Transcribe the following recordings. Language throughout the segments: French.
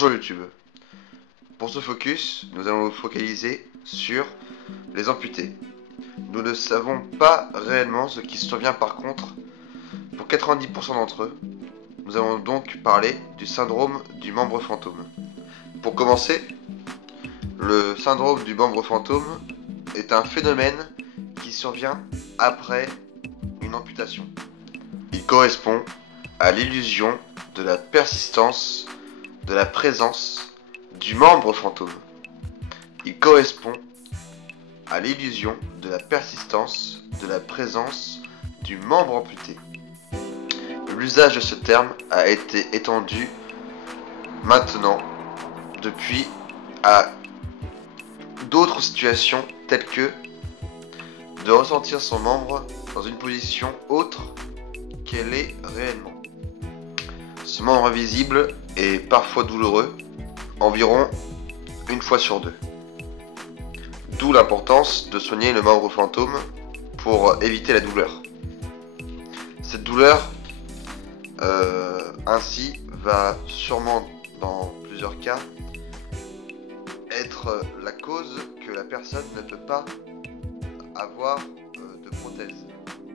Bonjour YouTube. Pour ce focus, nous allons nous focaliser sur les amputés. Nous ne savons pas réellement ce qui survient par contre pour 90% d'entre eux. Nous allons donc parler du syndrome du membre fantôme. Pour commencer, le syndrome du membre fantôme est un phénomène qui survient après une amputation. Il correspond à l'illusion de la persistance de la présence du membre fantôme. Il correspond à l'illusion de la persistance de la présence du membre amputé. L'usage de ce terme a été étendu maintenant depuis à d'autres situations telles que de ressentir son membre dans une position autre qu'elle est réellement. Ce membre invisible est parfois douloureux, environ une fois sur deux. D'où l'importance de soigner le membre fantôme pour éviter la douleur. Cette douleur, ainsi, va sûrement, dans plusieurs cas, être la cause que la personne ne peut pas avoir de prothèse.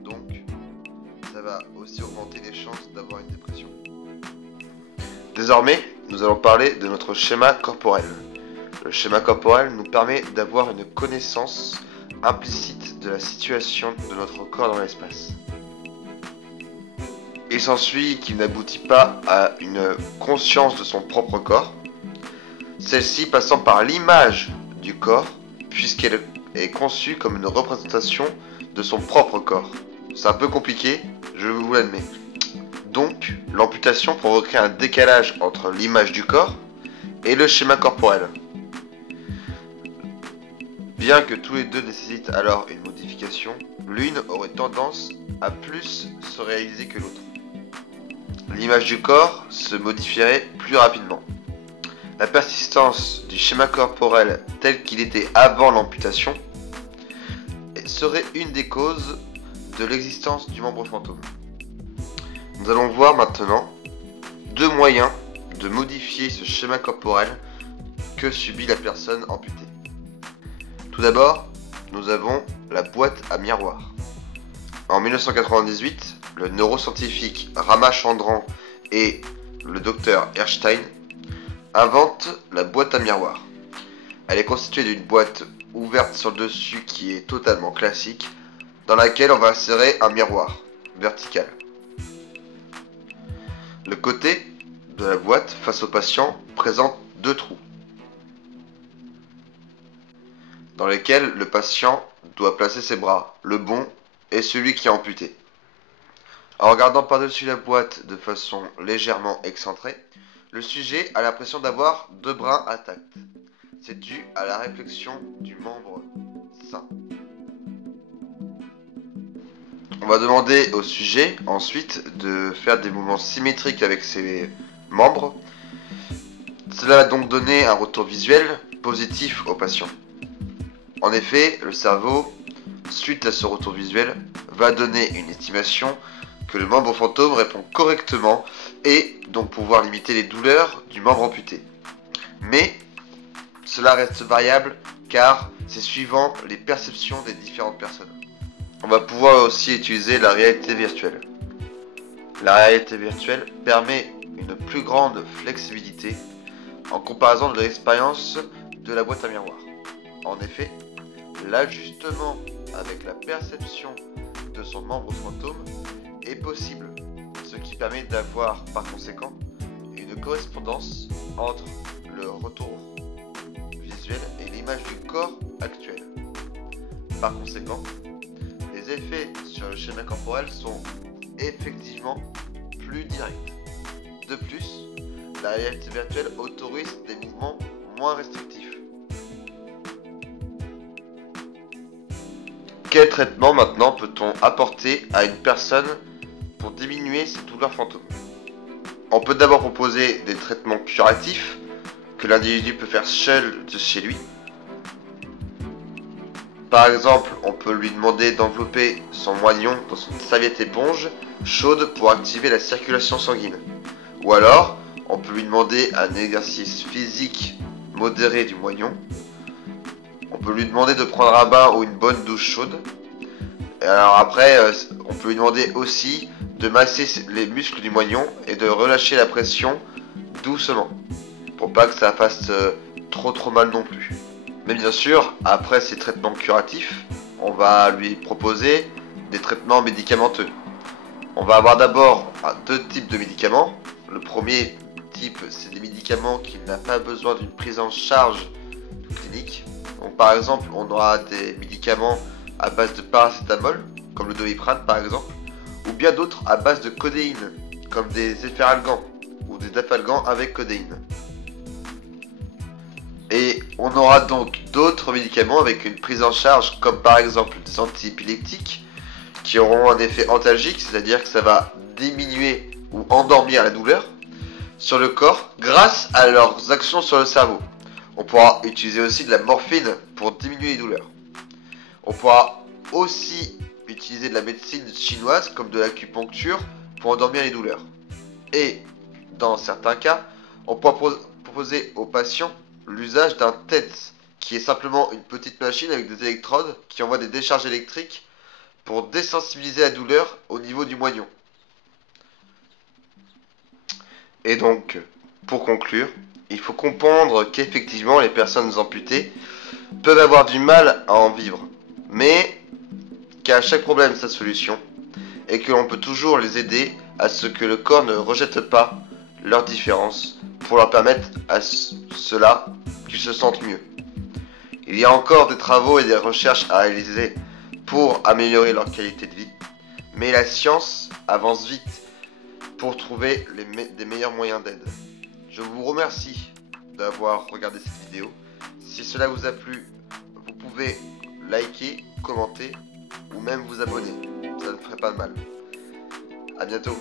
Donc, ça va aussi augmenter les chances d'avoir une dépression. Désormais, nous allons parler de notre schéma corporel. Le schéma corporel nous permet d'avoir une connaissance implicite de la situation de notre corps dans l'espace. Il s'ensuit qu'il n'aboutit pas à une conscience de son propre corps, celle-ci passant par l'image du corps, puisqu'elle est conçue comme une représentation de son propre corps. C'est un peu compliqué, je vous l'admets. Donc, l'amputation provoquerait un décalage entre l'image du corps et le schéma corporel. Bien que tous les deux nécessitent alors une modification, l'une aurait tendance à plus se réaliser que l'autre. L'image du corps se modifierait plus rapidement. La persistance du schéma corporel tel qu'il était avant l'amputation serait une des causes de l'existence du membre fantôme. Nous allons voir maintenant deux moyens de modifier ce schéma corporel que subit la personne amputée. Tout d'abord, nous avons la boîte à miroir. En 1998, le neuroscientifique Ramachandran et le docteur Erstein inventent la boîte à miroir. Elle est constituée d'une boîte ouverte sur le dessus qui est totalement classique, dans laquelle on va insérer un miroir vertical. Le côté de la boîte face au patient présente deux trous, dans lesquels le patient doit placer ses bras, le bon et celui qui est amputé. En regardant par-dessus la boîte de façon légèrement excentrée, le sujet a l'impression d'avoir deux bras intacts. C'est dû à la réflexion du membre sain. On va demander au sujet ensuite de faire des mouvements symétriques avec ses membres. Cela va donc donner un retour visuel positif au patient. En effet, le cerveau, suite à ce retour visuel, va donner une estimation que le membre fantôme répond correctement et donc pouvoir limiter les douleurs du membre amputé. Mais cela reste variable car c'est suivant les perceptions des différentes personnes. On va pouvoir aussi utiliser la réalité virtuelle. La réalité virtuelle permet une plus grande flexibilité en comparaison de l'expérience de la boîte à miroir. En effet, l'ajustement avec la perception de son membre fantôme est possible, ce qui permet d'avoir par conséquent une correspondance entre le retour visuel et l'image du corps actuel. Par conséquent, les effets sur le schéma corporel sont effectivement plus directs. De plus, la réalité virtuelle autorise des mouvements moins restrictifs. Quel traitement maintenant peut-on apporter à une personne pour diminuer ses douleurs fantômes? On peut d'abord proposer des traitements curatifs que l'individu peut faire seul de chez lui. Par exemple, on peut lui demander d'envelopper son moignon dans une serviette éponge chaude pour activer la circulation sanguine. Ou alors, on peut lui demander un exercice physique modéré du moignon. On peut lui demander de prendre un bain ou une bonne douche chaude. Et alors après, on peut lui demander aussi de masser les muscles du moignon et de relâcher la pression doucement, pour pas que ça fasse trop mal non plus. Mais bien sûr, après ces traitements curatifs, on va lui proposer des traitements médicamenteux. On va avoir d'abord deux types de médicaments. Le premier type, c'est des médicaments qui n'ont pas besoin d'une prise en charge clinique. Donc par exemple, on aura des médicaments à base de paracétamol, comme le Doliprane par exemple, ou bien d'autres à base de codéine, comme des efferalgans ou des dafalgans avec codéine. Et on aura donc d'autres médicaments avec une prise en charge, comme par exemple des antiépileptiques, qui auront un effet antalgique, c'est-à-dire que ça va diminuer ou endormir la douleur sur le corps grâce à leurs actions sur le cerveau. On pourra utiliser aussi de la morphine pour diminuer les douleurs. On pourra aussi utiliser de la médecine chinoise comme de l'acupuncture pour endormir les douleurs. Et dans certains cas, on pourra proposer aux patients l'usage d'un TENS, qui est simplement une petite machine avec des électrodes qui envoient des décharges électriques pour désensibiliser la douleur au niveau du moignon. Et donc, pour conclure, il faut comprendre qu'effectivement les personnes amputées peuvent avoir du mal à en vivre, mais qu'à chaque problème sa solution, et que l'on peut toujours les aider à ce que le corps ne rejette pas leurs différences pour leur permettre à cela qu'ils se sentent mieux. Il y a encore des travaux et des recherches à réaliser pour améliorer leur qualité de vie, mais la science avance vite pour trouver des meilleurs moyens d'aide. Je vous remercie d'avoir regardé cette vidéo. Si cela vous a plu, vous pouvez liker, commenter ou même vous abonner. Ça ne ferait pas de mal. A bientôt.